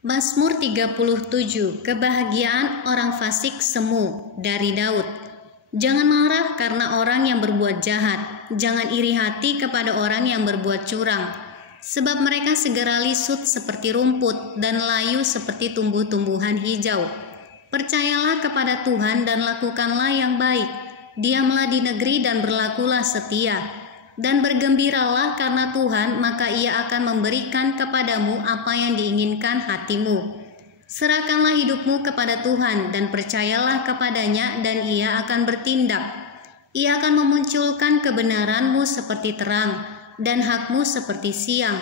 Mazmur 37, kebahagiaan orang fasik semu, dari Daud. Jangan marah karena orang yang berbuat jahat, jangan iri hati kepada orang yang berbuat curang, sebab mereka segera lisut seperti rumput dan layu seperti tumbuh-tumbuhan hijau. Percayalah kepada Tuhan dan lakukanlah yang baik, diamlah di negeri dan berlakulah setia. Dan bergembiralah karena Tuhan, maka Ia akan memberikan kepadamu apa yang diinginkan hatimu. Serahkanlah hidupmu kepada Tuhan dan percayalah kepadanya, dan Ia akan bertindak. Ia akan memunculkan kebenaranmu seperti terang dan hakmu seperti siang.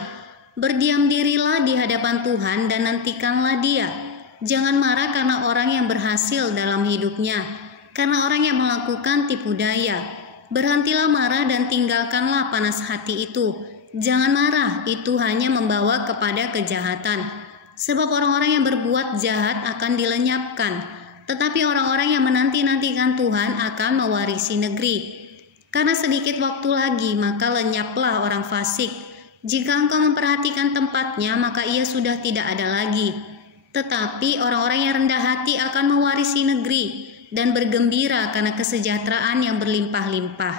Berdiam dirilah di hadapan Tuhan dan nantikanlah Dia. Jangan marah karena orang yang berhasil dalam hidupnya, karena orang yang melakukan tipu daya. Berhentilah marah dan tinggalkanlah panas hati itu. Jangan marah, itu hanya membawa kepada kejahatan. Sebab orang-orang yang berbuat jahat akan dilenyapkan, tetapi orang-orang yang menanti-nantikan Tuhan akan mewarisi negeri. Karena sedikit waktu lagi, maka lenyaplah orang fasik. Jika engkau memperhatikan tempatnya, maka ia sudah tidak ada lagi. Tetapi orang-orang yang rendah hati akan mewarisi negeri dan bergembira karena kesejahteraan yang berlimpah-limpah.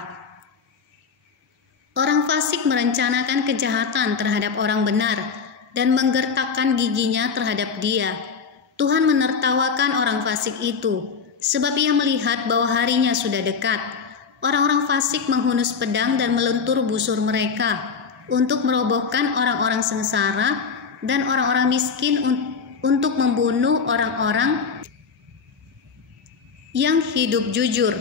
Orang fasik merencanakan kejahatan terhadap orang benar dan menggertakkan giginya terhadap dia. Tuhan menertawakan orang fasik itu, sebab Ia melihat bahwa harinya sudah dekat. Orang-orang fasik menghunus pedang dan melentur busur mereka untuk merobohkan orang-orang sengsara dan orang-orang miskin, untuk membunuh orang-orang yang hidup jujur.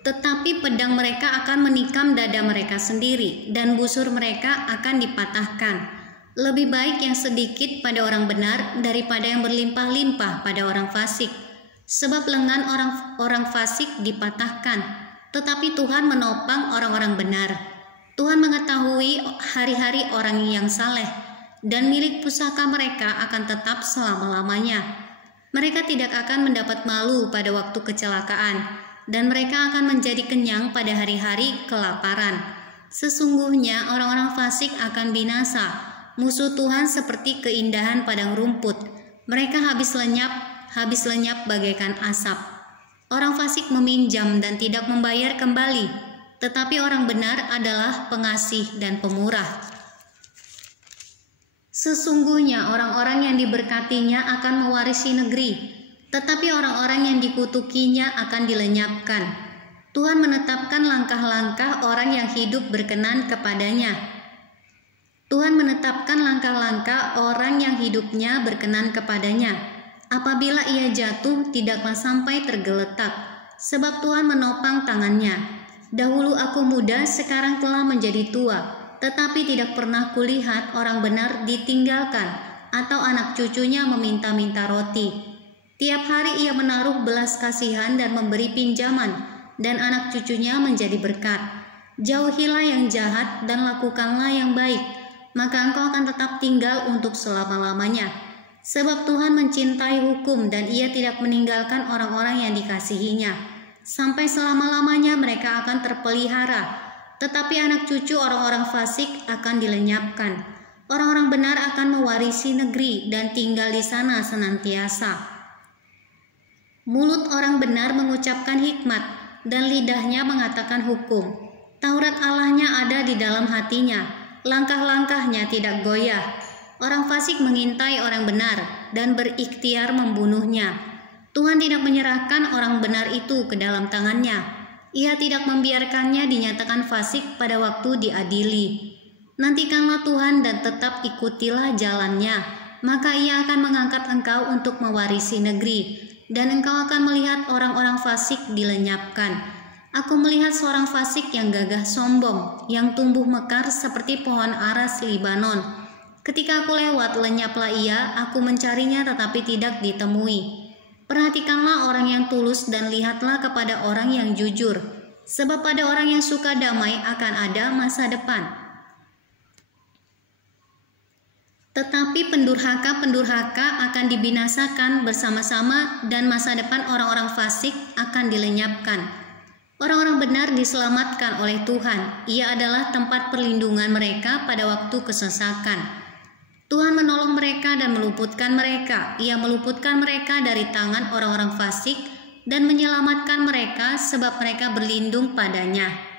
Tetapi pedang mereka akan menikam dada mereka sendiri, dan busur mereka akan dipatahkan. Lebih baik yang sedikit pada orang benar daripada yang berlimpah-limpah pada orang fasik. Sebab lengan orang fasik dipatahkan, tetapi Tuhan menopang orang-orang benar. Tuhan mengetahui hari-hari orang yang saleh, dan milik pusaka mereka akan tetap selama-lamanya. Mereka tidak akan mendapat malu pada waktu kecelakaan, dan mereka akan menjadi kenyang pada hari-hari kelaparan. Sesungguhnya orang-orang fasik akan binasa, musuh Tuhan seperti keindahan padang rumput. Mereka habis lenyap bagaikan asap. Orang fasik meminjam dan tidak membayar kembali, tetapi orang benar adalah pengasih dan pemurah. Sesungguhnya orang-orang yang diberkatinya akan mewarisi negeri, tetapi orang-orang yang dikutukinya akan dilenyapkan. Tuhan menetapkan langkah-langkah orang yang hidup berkenan kepadanya. Tuhan menetapkan langkah-langkah orang yang hidupnya berkenan kepadanya. Apabila ia jatuh, tidaklah sampai tergeletak, sebab Tuhan menopang tangannya. Dahulu aku muda, sekarang telah menjadi tua, tetapi tidak pernah kulihat orang benar ditinggalkan atau anak cucunya meminta-minta roti. Tiap hari ia menaruh belas kasihan dan memberi pinjaman, dan anak cucunya menjadi berkat. Jauhilah yang jahat dan lakukanlah yang baik, maka engkau akan tetap tinggal untuk selama-lamanya. Sebab Tuhan mencintai hukum dan Ia tidak meninggalkan orang-orang yang dikasihinya. Sampai selama-lamanya mereka akan terpelihara. Tetapi anak cucu orang-orang fasik akan dilenyapkan. Orang-orang benar akan mewarisi negeri dan tinggal di sana senantiasa. Mulut orang benar mengucapkan hikmat, dan lidahnya mengatakan hukum. Taurat Allahnya ada di dalam hatinya, langkah-langkahnya tidak goyah. Orang fasik mengintai orang benar dan berikhtiar membunuhnya. Tuhan tidak menyerahkan orang benar itu ke dalam tangannya. Ia tidak membiarkannya dinyatakan fasik pada waktu diadili. Nantikanlah Tuhan dan tetap ikutilah jalannya, maka Ia akan mengangkat engkau untuk mewarisi negeri, dan engkau akan melihat orang-orang fasik dilenyapkan. Aku melihat seorang fasik yang gagah sombong, yang tumbuh mekar seperti pohon aras Libanon. Ketika aku lewat, lenyaplah ia, aku mencarinya tetapi tidak ditemui. Perhatikanlah orang yang tulus dan lihatlah kepada orang yang jujur, sebab pada orang yang suka damai akan ada masa depan. Tetapi pendurhaka-pendurhaka akan dibinasakan bersama-sama, dan masa depan orang-orang fasik akan dilenyapkan. Orang-orang benar diselamatkan oleh Tuhan. Ia adalah tempat perlindungan mereka pada waktu kesesakan. Tuhan menolong mereka dan meluputkan mereka. Ia meluputkan mereka dari tangan orang-orang fasik dan menyelamatkan mereka sebab mereka berlindung padanya.